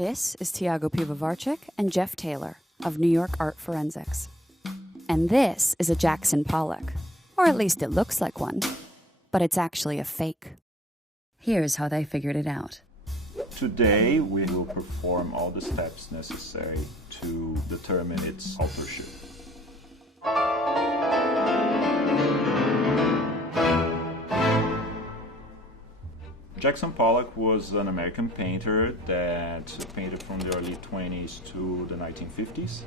This is Tiago Pivovarczyk and Jeff Taylor of New York Art Forensics. And this is a Jackson Pollock, or at least it looks like one, but it's actually a fake. Here's how they figured it out. Today, we will perform all the steps necessary to determine its authorship. Jackson Pollock was an American painter that painted from the early 20s to the 1950s.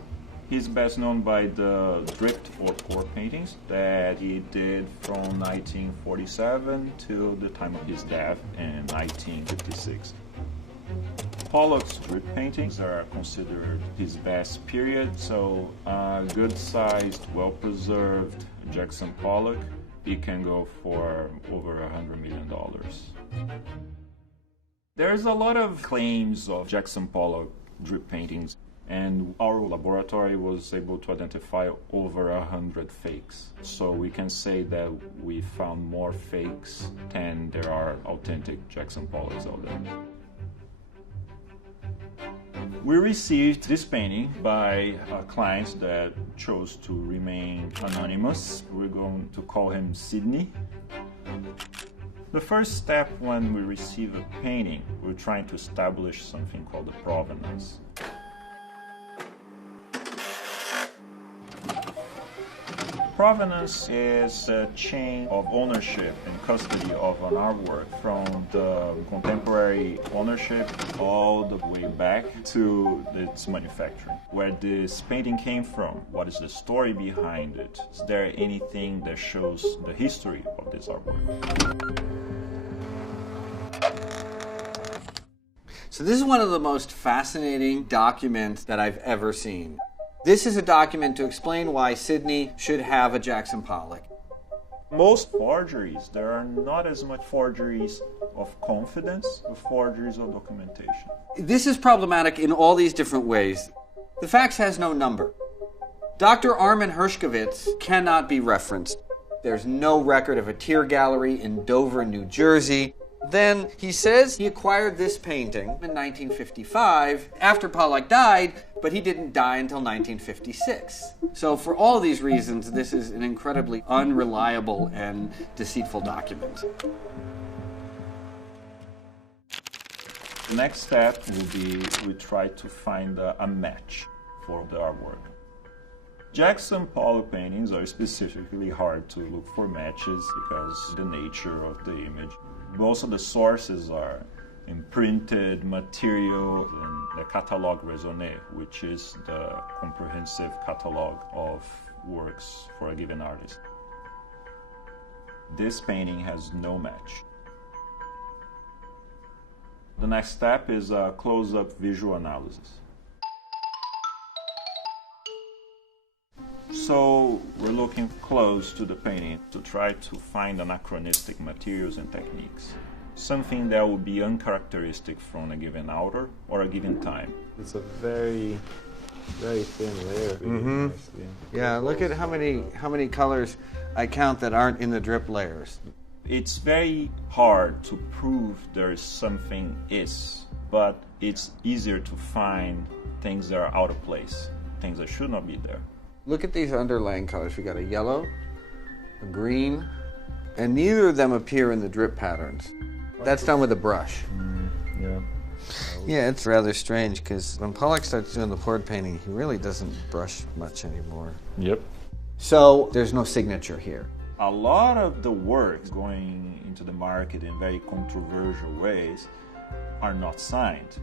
He's best known by the dripped or core paintings that he did from 1947 till the time of his death in 1956. Pollock's drip paintings are considered his best period, so a good-sized, well-preserved Jackson Pollock, it can go for over $100 million. There's a lot of claims of Jackson Pollock drip paintings, and our laboratory was able to identify over 100 fakes. So we can say that we found more fakes than there are authentic Jackson Pollocks out there. We received this painting by a client that chose to remain anonymous. We're going to call him Sydney. The first step when we receive a painting, we're trying to establish something called the provenance. Provenance is a chain of ownership and custody of an artwork from the contemporary ownership all the way back to its manufacturing. Where this painting came from, what is the story behind it? Is there anything that shows the history of this artwork? So this is one of the most fascinating documents that I've ever seen. This is a document to explain why Sydney should have a Jackson Pollock. Most forgeries, there are not as much forgeries of confidence as forgeries of documentation. This is problematic in all these different ways. The fax has no number. Dr. Armin Hershkovitz cannot be referenced. There's no record of a tear gallery in Dover, New Jersey. Then he says he acquired this painting in 1955 after Pollock died, but he didn't die until 1956. So for all these reasons, this is an incredibly unreliable and deceitful document. The next step will be we try to find a match for the artwork. Jackson Pollock paintings are specifically hard to look for matches because of the nature of the image. Most of the sources are imprinted material in the Catalogue Raisonné, which is the comprehensive catalog of works for a given artist. This painting has no match. The next step is a close-up visual analysis. So we're looking close to the painting to try to find anachronistic materials and techniques. Something that would be uncharacteristic from a given author or a given time. It's a very, very thin layer. Mm-hmm. Yeah, look at how many colors I count that aren't in the drip layers. It's very hard to prove there's something but it's easier to find things that are out of place, things that should not be there. Look at these underlying colors. We got a yellow, a green, and neither of them appear in the drip patterns. That's done with a brush. Yeah. Yeah, it's rather strange because when Pollock starts doing the poured painting, he really doesn't brush much anymore. Yep. So there's no signature here. A lot of the works going into the market in very controversial ways are not signed.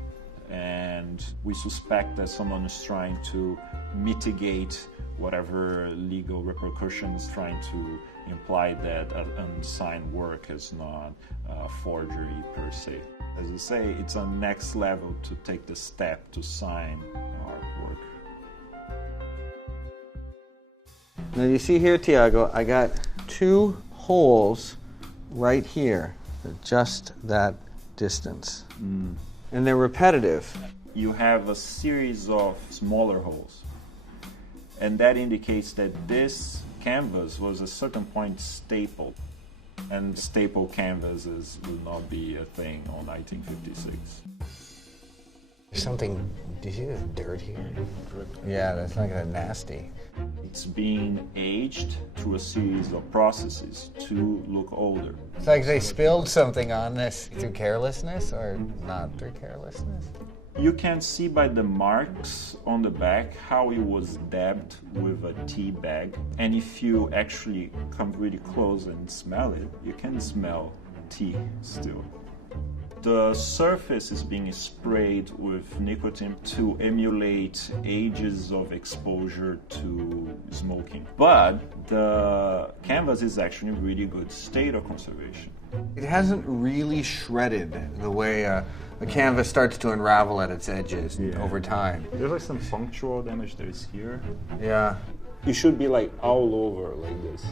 And we suspect that someone is trying to mitigate whatever legal repercussions, trying to imply that an unsigned work is not a forgery per se. As I say, it's a next level to take the step to sign artwork. Now you see here, Tiago, I got 2 holes right here, just that distance. And they're repetitive. You have a series of smaller holes. And that indicates that this canvas was at a certain point stapled. And staple canvases would not be a thing on 1956. something. Do you see the dirt here? Yeah, that's like that nasty. It's being aged through a series of processes to look older. It's like they spilled something on this through carelessness or not through carelessness. You can see by the marks on the back how it was dabbed with a tea bag. And if you actually come really close and smell it, you can smell tea still. The surface is being sprayed with nicotine to emulate ages of exposure to smoking. But the canvas is actually in really good state of conservation. It hasn't really shredded the way a canvas starts to unravel at its edges over time. There's like some punctual damage that is here. Yeah. It should be like all over like this.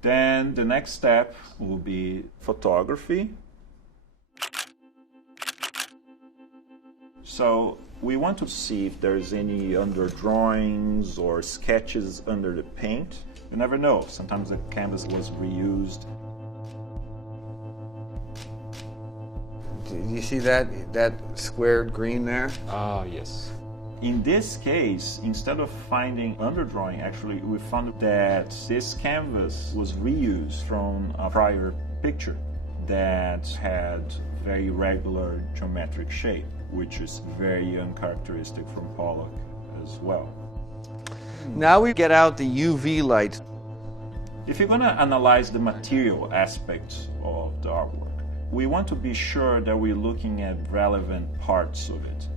Then the next step will be photography. So we want to see if there's any underdrawings or sketches under the paint. You never know. Sometimes the canvas was reused. Do you see that squared green there? Ah, yes. In this case, instead of finding underdrawing, actually we found that this canvas was reused from a prior picture that had very regular geometric shape, which is very uncharacteristic from Pollock as well. Now we get out the UV light. If you're going to analyze the material aspects of the artwork, we want to be sure that we're looking at relevant parts of it.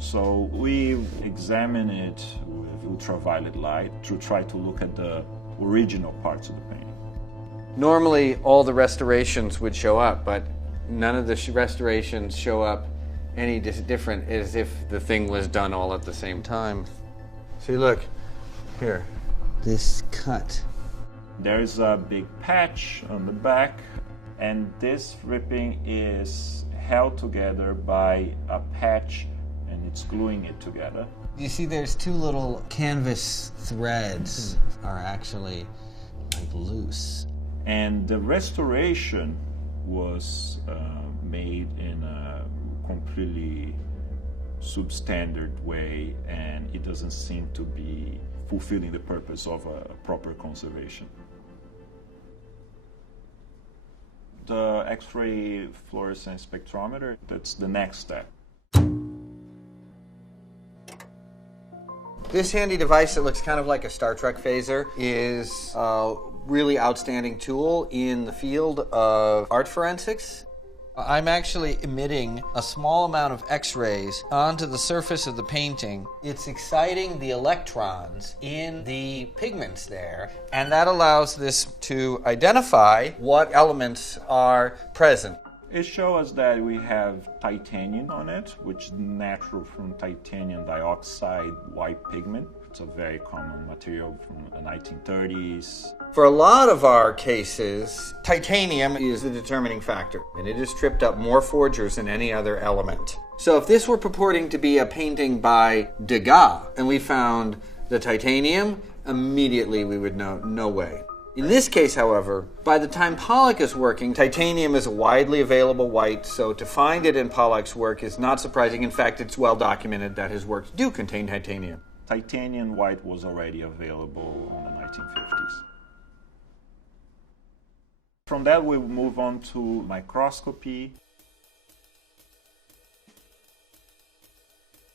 So we examine it with ultraviolet light to try to look at the original parts of the painting. Normally all the restorations would show up, but none of the restorations show up any different as if the thing was done all at the same time. See, look, here. This cut. There's a big patch on the back, and this ripping is held together by a patch, and it's gluing it together. You see there's two little canvas threads are actually like loose. And the restoration was made in a completely substandard way, and it doesn't seem to be fulfilling the purpose of a proper conservation. The X-ray fluorescence spectrometer, that's the next step. This handy device that looks kind of like a Star Trek phaser is a really outstanding tool in the field of art forensics. I'm actually emitting a small amount of X-rays onto the surface of the painting. It's exciting the electrons in the pigments there, and that allows this to identify what elements are present. It shows us that we have titanium on it, which is natural from titanium dioxide white pigment. It's a very common material from the 1930s. For a lot of our cases, titanium is the determining factor, and it has tripped up more forgers than any other element. So if this were purporting to be a painting by Degas, and we found the titanium, immediately we would know, no way. In this case, however, by the time Pollock is working, titanium is a widely available white, so to find it in Pollock's work is not surprising. In fact, it's well documented that his works do contain titanium. Titanium white was already available in the 1950s. From that, we move on to microscopy.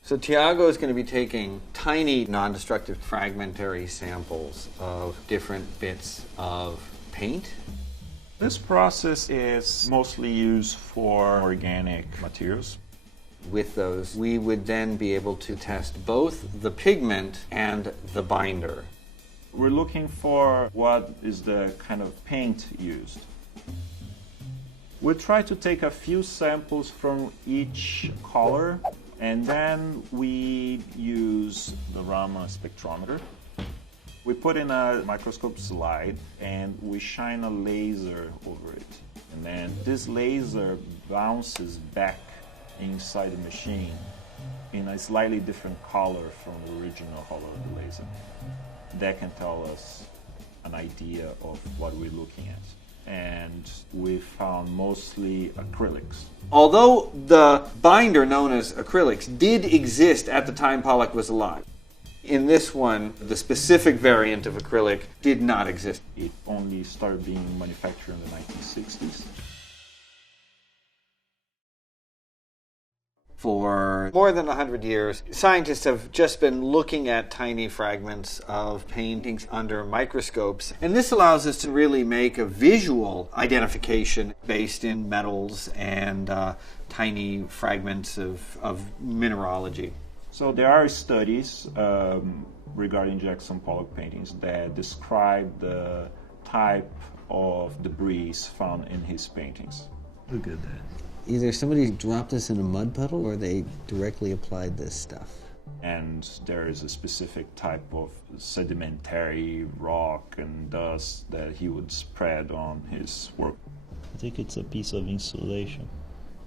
So Tiago is going to be taking tiny, non-destructive, fragmentary samples of different bits of paint. This process is mostly used for organic materials. With those, we would then be able to test both the pigment and the binder. We're looking for what is the kind of paint used. We try to take a few samples from each color, and then we use the Raman spectrometer. We put in a microscope slide and we shine a laser over it. And then this laser bounces back inside the machine in a slightly different color from the original color of the laser. That can tell us an idea of what we're looking at. and we found mostly acrylics. Although the binder known as acrylics did exist at the time Pollock was alive, in this one, the specific variant of acrylic did not exist. It only started being manufactured in the 1960s. For more than 100 years, scientists have just been looking at tiny fragments of paintings under microscopes, and this allows us to really make a visual identification based in metals and tiny fragments of mineralogy. So there are studies regarding Jackson Pollock paintings that describe the type of debris found in his paintings. Look at that. Either somebody dropped this in a mud puddle or they directly applied this stuff. And there is a specific type of sedimentary rock and dust that he would spread on his work. I think it's a piece of insulation.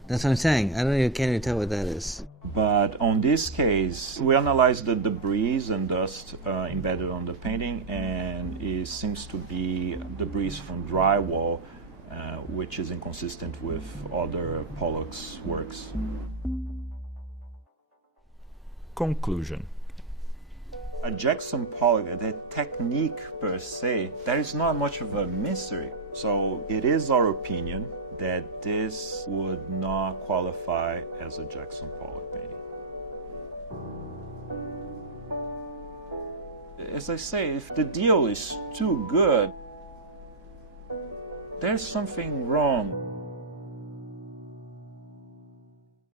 That's what I'm saying. I can't even tell what that is. But on this case, we analyzed the debris and dust embedded on the painting, and it seems to be debris from drywall, which is inconsistent with other Pollock's works. Conclusion. A Jackson Pollock, the technique per se, there is not much of a mystery. So it is our opinion that this would not qualify as a Jackson Pollock painting. As I say, if the deal is too good, there's something wrong.